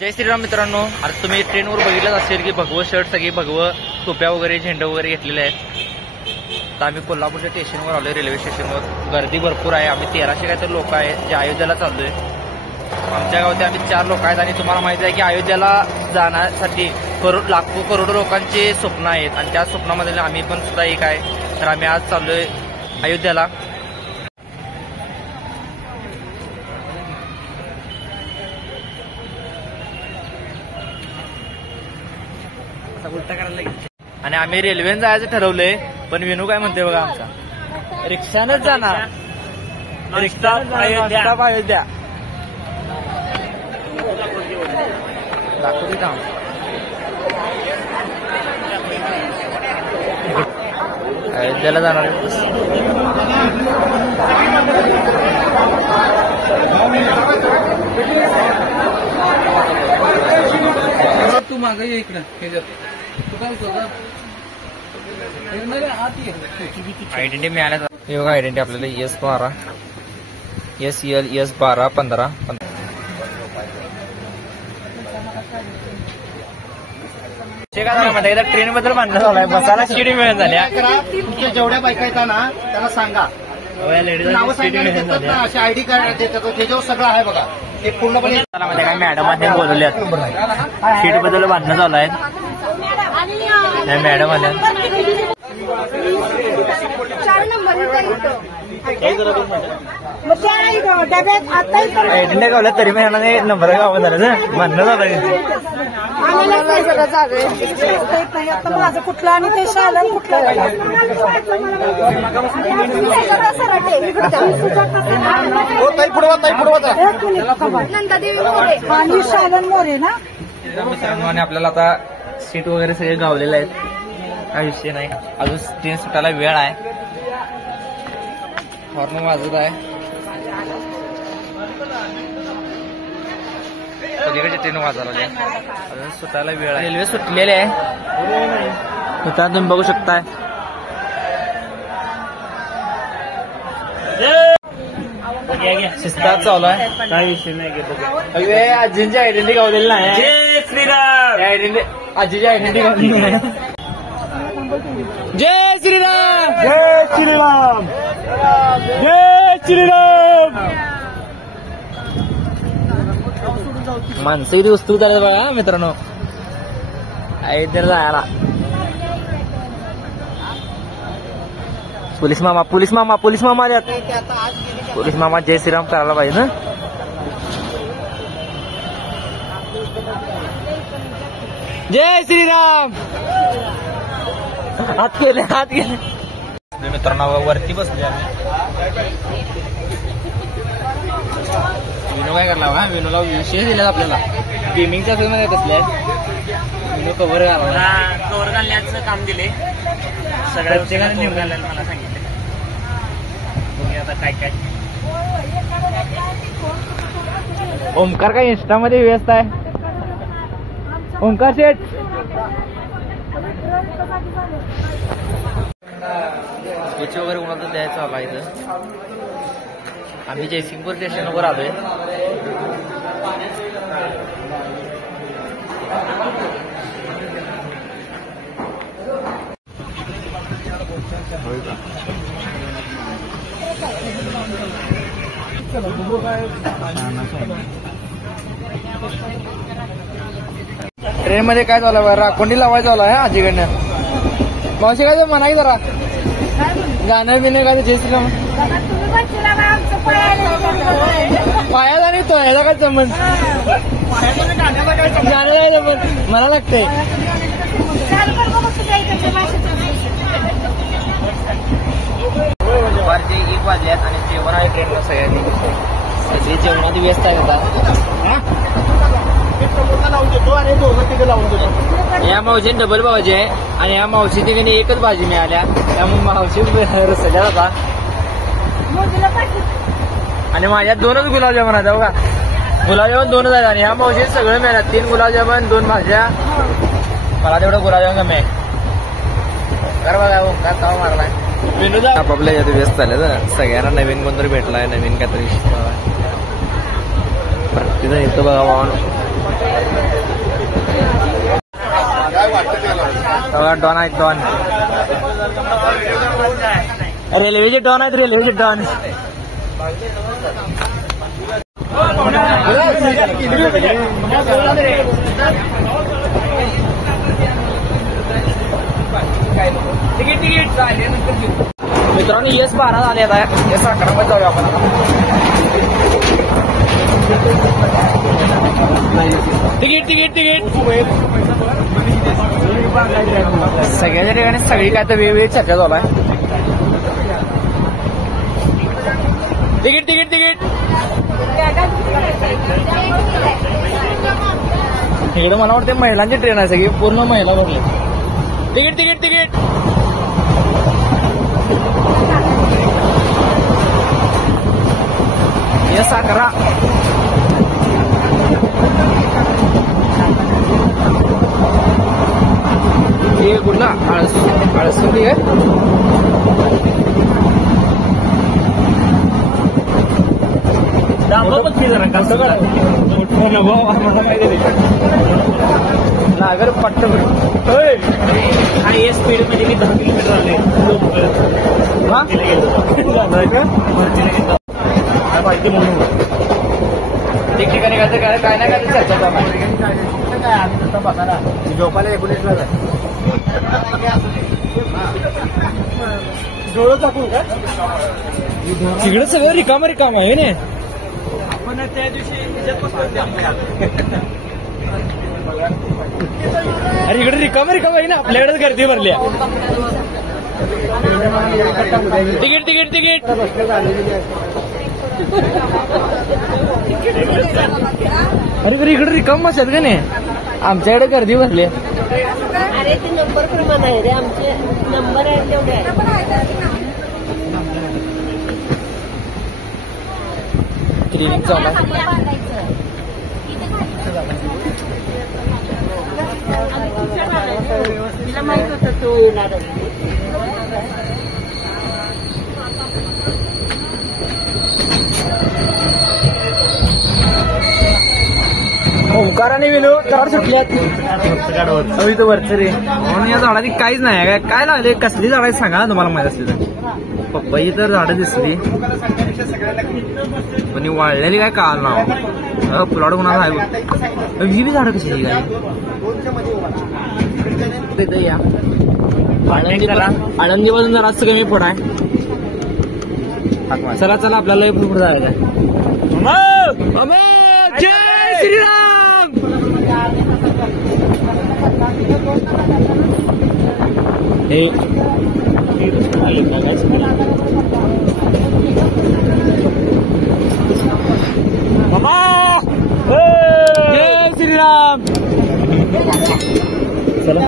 जय श्रीराम मित्रांनो, आता तुम्ही ट्रेनवर बघितलंच असेल की भगवं शर्ट, सगळी भगवं टोप्या वगैरे, झेंडा वगैरे घेतलेले आहेत. तर आम्ही कोल्हापूरच्या स्टेशनवर आलोय, रेल्वे स्टेशनवर. गर्दी भरपूर आहे. आम्ही 1300 काहीतरी लोक आहेत जे अयोध्येला चाललोय. आमच्या गावात आम्ही 4 लोक आहेत आणि तुम्हाला माहिती आहे की अयोध्येला जाण्यासाठी लाखो करोडो लोकांचे स्वप्न आहेत आणि त्या स्वप्नामध्ये आम्ही पण सुद्धा एक आहे. तर आम्ही आज चाललोय अयोध्येला. उलटा करायला आणि आम्ही रेल्वेने जायचं ठरवलंय, पण विनू काय म्हणते बघा, आमचा रिक्षानच जाणार. रिक्षा अयोध्या दाखवते काम. अयोध्येला जाणार तू माग ये इकडं. आयडेंटिटी मिळाल्या. हे बघा आयडेंटिटी आपल्याला S12 SL S12 15. ट्रेन बद्दल म्हणणं झालंय, बसायला सीट मिळत झाल्या. तुमच्या जेवढ्या बायका येतात ना त्यांना सांगा, नावं सांगितलं असे आयडी कार्ड देतात, त्याच्यावर सगळं आहे बघा. ते पूर्णपणे काय मॅडमांनी बोलवल्यात, सीट बद्दल भांडणं चालू आहेत. मॅडम आल्या. आयडेंटिटी गावल्या तरी मी नंबर गाव झालं म्हणणं झालं. माझं कुठलं आणि ते शालन कुठलं आणि शालन मोरे ना. मित्रांनो, आपल्याला आता सीट वगैरे सगळे गावलेले आहेत. काय विषय नाही, अजून ट्रेन सुटायला वेळ आहे. हॉर्न वाजत आहे. पलीकडे ट्रेन वाजायला अजून सुटायला वेळ आहे. रेल्वे सुटलेले आहे. सुद्धा तुम्ही बघू शकताय. शिस्तात चालू आहे. काय विषय नाही. आजींची आयडेंटिटी गावलेली नाही. जय श्रीराम. आजीची आयडेंटिटी गावलेली नाही. जय श्रीराम. जय श्रीराम. जय श्रीराम. माणसं किती उत्सुक झालं बघा मित्रांनो अयोध्येला जायला. पोलीस मामा आल्यात. पोलीस मामा जय श्रीराम करायला पाहिजे ना. जय श्रीराम. हात गेले. मित्रांनो वरती बसले आम्ही. विनू काय करला बघा, विनूला विषय दिला आपल्याला. गेमिंगच्या फील्ड मध्ये बसले. विनू कव्हर घालण्याचं काम दिले. सगळ्या प्रत्येकाने निवडून घालायला मला सांगितलं. आता काय ओमकार काय इंस्टामध्ये व्यस्त आहे. ओमकार शेठ स्केच वगैरे कोणाचं द्यायचं आला इथं. आम्ही जयसिंगपूर स्टेशनवर आलोय. ट्रेन मध्ये काय चालू आहे, राखोंडी लावायचं चालू आहे आजीकडनं. मावशी काय म्हणा की जरा गाणं बिणं काय जय श्रीराम. पायात आणि तो ह्याचा काय संबंध, गाणं काय संबंध मला लागतंय. दुपारचे 1 वाजल्यात आणि जेवण आहे ट्रेनला. सगळ्यांनी जेवणात व्यस्त आहे आता. या मावशीने डबल भाजी आहे आणि या मावशी ठिकाणी एकच भाजी मिळाल्या, त्यामुळे मावशी रसल्या होता. आणि माझ्यात 2च गुलाबजामुन आहेत बघा. गुलाबजामुन 2च आहेत आणि ह्या मावशीत सगळं मिळालं. 3 गुलाबजामुन 2 भाज्या. मला तेवढं गुलाबजामुन कमी आहे. कर बघा ओंकार ताव मारलाय. आपापल्या यात व्यस्त झाले ना, सगळ्यांना नवीन कोणतरी भेटलाय, नवीन काहीतरी तिथं येतो बघा वाहन डॉन आहेत. डॉन रेल्वेचे डॉन आहेत, रेल्वेचे डॉन. मित्रांनो S12 झाले आता, S11 मध्ये जाऊया आपण. तिकीट तिकीट तिकीट सगळ्याच्या ठिकाणी सगळी काय तर वेगवेगळी चर्चा चालू आहे. तिकीट तिकीट तिकीट इकडे मला वाटते महिलांची ट्रेन आहे, सगळी पूर्ण महिला भरली. तिकीट तिकीट तिकीट S11 हे कुठला आळसुंदी आहे. नागर पट्ट हाय स्पीड मध्ये 10 किलोमीटर आले. माहिती म्हणून ठिकठिकाणी काय नाही काय चर्चा चालू आहे. झोपायला 19ला जाय. तिकडे सगळं रिकाम आहे ना. आपण त्या दिवशी अरे इकडे रिकाम आहे ना, आपल्याकडेच गर्दी भरली आहे. तिकीट तिकीट तिकीट अरे तरी इकडे रिकाम बसत का नाही, आमच्याकडे गर्दी भरली आहे. अरे ते नंबर प्रमाणे आहे रे, आमचे नंबर आहे तेवढे आहे. ट्रेनिंग चालू आहे. तिला माहित होतं तू येणार. ओंकार आणि विनू कराड सुटल्यात. इथं वरचं रे म्हणून या झाडाची काहीच नाही. काय लागले, कसली झाड सांगा ना तुम्हाला माहित असली तर. पप्पाची तर झाडं दिसली पण वाळलेली काय काल नाव पुलाड कोणाला आहे. ही बी झाडं कशी काय या आळंदी पासून जरा कमी पुढं आहे. चला चला आपल्याला पुढे जायचं. जय श्रीराम. जय श्रीराम. चला